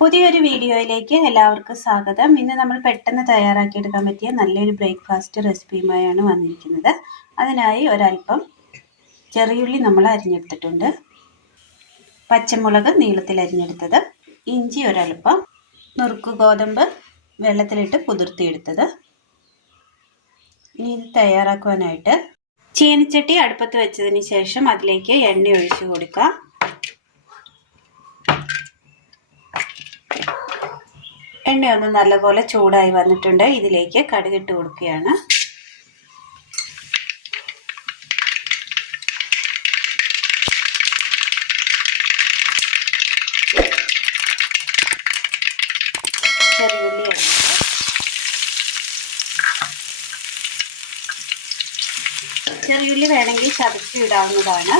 പുതിയൊരു വീഡിയോയിലേക്ക് എല്ലാവർക്കും സ്വാഗതം. ഇന്ന് നമ്മൾ പെട്ടെന്ന് തയ്യാറാക്കിയെടുക്കാൻ പറ്റിയ നല്ലൊരു ബ്രേക്ക്ഫാസ്റ്റ് റെസിപ്പിയുമായാണ് വന്നിരിക്കുന്നത്. അതിനായി ഒരല്പം ചെറിയുള്ളി നമ്മൾ അരിഞ്ഞെടുത്തിട്ടുണ്ട്, പച്ചമുളക് നീളത്തിൽ അരിഞ്ഞെടുത്തത്, ഇഞ്ചി ഒരല്പം, നുറുക്ക് ഗോതമ്പ് വെള്ളത്തിലിട്ട് കുതിർത്തിയെടുത്തത്. ഇനി ഇത് തയ്യാറാക്കുവാനായിട്ട് ചീനിച്ചട്ടി അടുപ്പത്ത് വെച്ചതിന് ശേഷം അതിലേക്ക് എണ്ണ ഒഴിച്ചു കൊടുക്കാം. എണ്ണയൊന്ന് നല്ലപോലെ ചൂടായി വന്നിട്ടുണ്ട്. ഇതിലേക്ക് കടുകിട്ട് കൊടുക്കുകയാണ്. ചെറിയുള്ളി വേണമെങ്കിൽ ചതച്ച് ഇടാവുന്നതാണ്.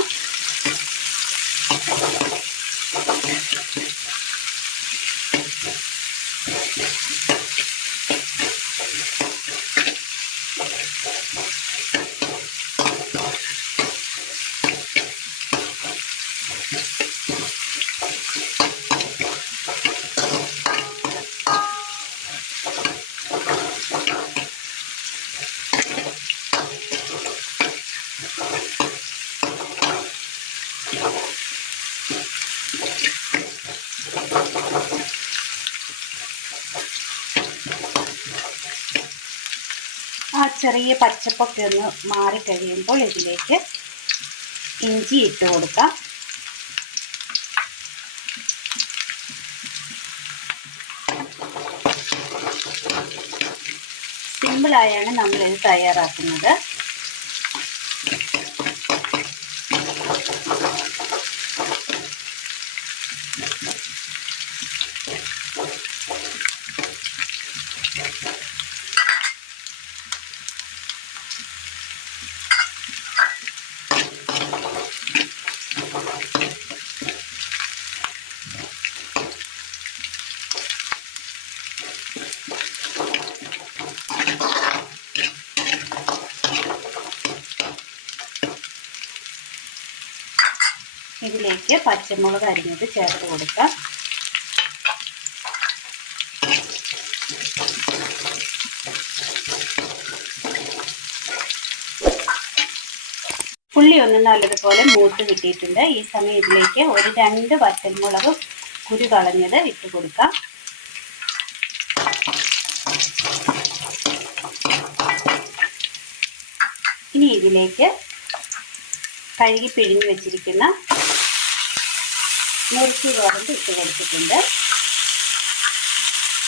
ആ ചെറിയ പച്ചപ്പൊക്കെ ഒന്ന് മാറിക്കഴിയുമ്പോൾ ഇതിലേക്ക് ഇഞ്ചി ഇട്ട് കൊടുക്കാം. സിമ്പിളായാണ് നമ്മളിത് തയ്യാറാക്കുന്നത്. ഇതിലേക്ക് പച്ചമുളക് അരിഞ്ഞത് ചേർത്ത് കൊടുക്കാം. ഉള്ളി ഒന്ന് നല്ലതുപോലെ മൂത്ത് കിട്ടിയിട്ടുണ്ട്. ഈ സമയം ഇതിലേക്ക് ഒരു 2 വറ്റൽമുളക് കുരു കളഞ്ഞത് ഇട്ട് കൊടുക്കാം. ഇനി ഇതിലേക്ക് കഴുകി പിഴിഞ്ഞ് വെച്ചിരിക്കുന്ന നുറുക്കി ഗോതമ്പ് ഇട്ട് കൊടുത്തിട്ടുണ്ട്.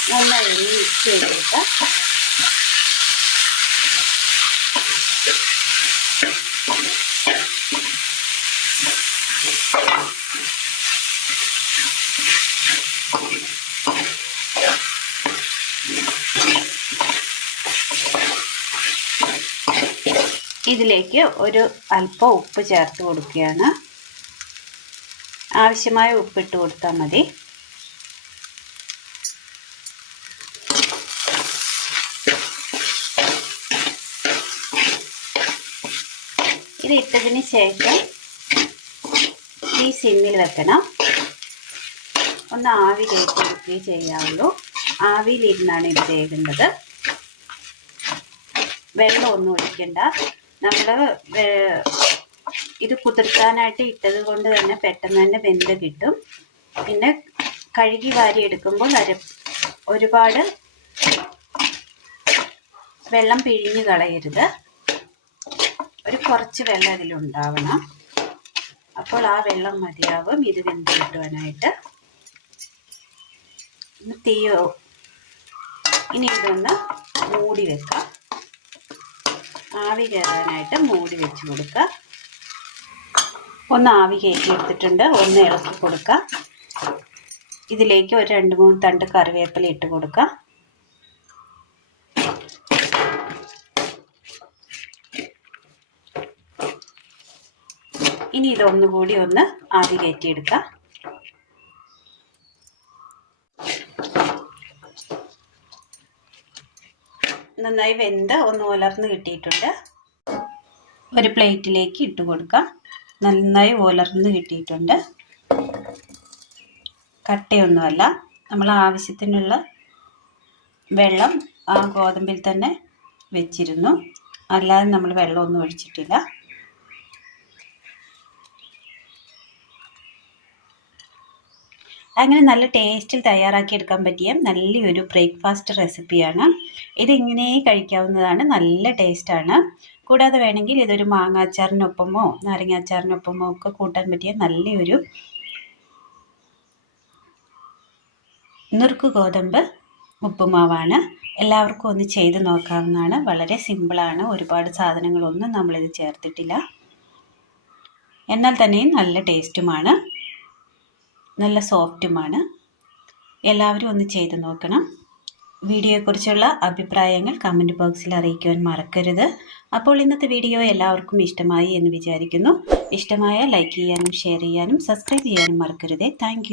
നന്നായി മിക്സ് ചെയ്ത് കൊടുക്കാം. ഇതിലേക്ക് ഒരു അല്പം ഉപ്പ് ചേർത്ത് കൊടുക്കുകയാണ്. ആവശ്യമായ ഉപ്പിട്ട് കൊടുത്താൽ മതി. ഇത് ഇട്ടതിന് ശേഷം ഈ സിമ്മിൽ വെക്കണം. ഒന്ന് ആവി കയറ്റി കൊടുക്കുകയേ ചെയ്യാവുള്ളൂ. ആവിയിലിരുന്നാണ് ഇത് വേകേണ്ടത്. വെള്ളമൊന്നും ഒഴിക്കണ്ട. നമ്മൾ ഇത് കുതിർക്കാനായിട്ട് ഇട്ടത് കൊണ്ട് തന്നെ പെട്ടെന്ന് തന്നെ വെന്ത് കിട്ടും. പിന്നെ കഴുകി വാരി എടുക്കുമ്പോൾ ഒരുപാട് വെള്ളം പിഴിഞ്ഞ് കളയരുത്. ഒരു കുറച്ച് വെള്ളം ഇതിലുണ്ടാവണം. അപ്പോൾ ആ വെള്ളം മതിയാവും ഇത് വെന്ത് കിട്ടുവാനായിട്ട്. ഇനി ഇതൊന്ന് മൂടി വെക്കാം. ആവി കയറാനായിട്ട് മൂടി വെച്ച് കൊടുക്കുക. ഒന്ന് ആവി കയറ്റി എടുത്തിട്ടുണ്ട്. ഒന്ന് ഇളക്കി കൊടുക്കുക. ഇതിലേക്ക് ഒരു 2-3 തണ്ട് കറിവേപ്പില ഇട്ട് കൊടുക്കുക. ഇനി ഇതൊന്നുകൂടി ഒന്ന് ആവി കയറ്റിയെടുക്കുക. നന്നായി വെന്ത് ഒന്ന് ഉലർന്ന് കിട്ടിയിട്ടുണ്ട്. ഒരു പ്ലേറ്റിലേക്ക് ഇട്ട് കൊടുക്കാം. നന്നായി ഉലർന്ന് കിട്ടിയിട്ടുണ്ട്. കട്ടയൊന്നുമല്ല, നമ്മൾ ആവശ്യത്തിനുള്ള വെള്ളം ആ ഗോതമ്പിൽ തന്നെ വെച്ചിരുന്നു, അല്ലാതെ നമ്മൾ വെള്ളമൊന്നും ഒഴിച്ചിട്ടില്ല. അങ്ങനെ നല്ല ടേസ്റ്റിൽ തയ്യാറാക്കിയെടുക്കാൻ പറ്റിയ നല്ലൊരു ബ്രേക്ക്ഫാസ്റ്റ് റെസിപ്പിയാണ്. ഇതിങ്ങനെ കഴിക്കാവുന്നതാണ്, നല്ല ടേസ്റ്റാണ്. കൂടാതെ വേണമെങ്കിൽ ഇതൊരു മാങ്ങാച്ചാറിനൊപ്പമോ നാരങ്ങാച്ചാറിനൊപ്പമോ ഒക്കെ കൂട്ടാൻ പറ്റിയ നല്ലൊരു നുറുക്ക് ഗോതമ്പ് ഉപ്പുമാവാണ്. എല്ലാവർക്കും ഒന്ന് ചെയ്ത് നോക്കാവുന്നതാണ്. വളരെ സിമ്പിളാണ്, ഒരുപാട് സാധനങ്ങളൊന്നും നമ്മളിത് ചേർത്തിട്ടില്ല. എന്നാൽ തന്നെയും നല്ല ടേസ്റ്റുമാണ്, നല്ല സോഫ്റ്റുമാണ്. എല്ലാവരും ഒന്ന് ചെയ്ത് നോക്കണം. വീഡിയോയെക്കുറിച്ചുള്ള അഭിപ്രായങ്ങൾ കമൻറ്റ് ബോക്സിൽ അറിയിക്കുവാൻ മറക്കരുത്. അപ്പോൾ ഇന്നത്തെ വീഡിയോ എല്ലാവർക്കും ഇഷ്ടമായി എന്ന് വിചാരിക്കുന്നു. ഇഷ്ടമായ ലൈക്ക് ചെയ്യാനും ഷെയർ ചെയ്യാനും സബ്സ്ക്രൈബ് ചെയ്യാനും മറക്കരുതേ. താങ്ക്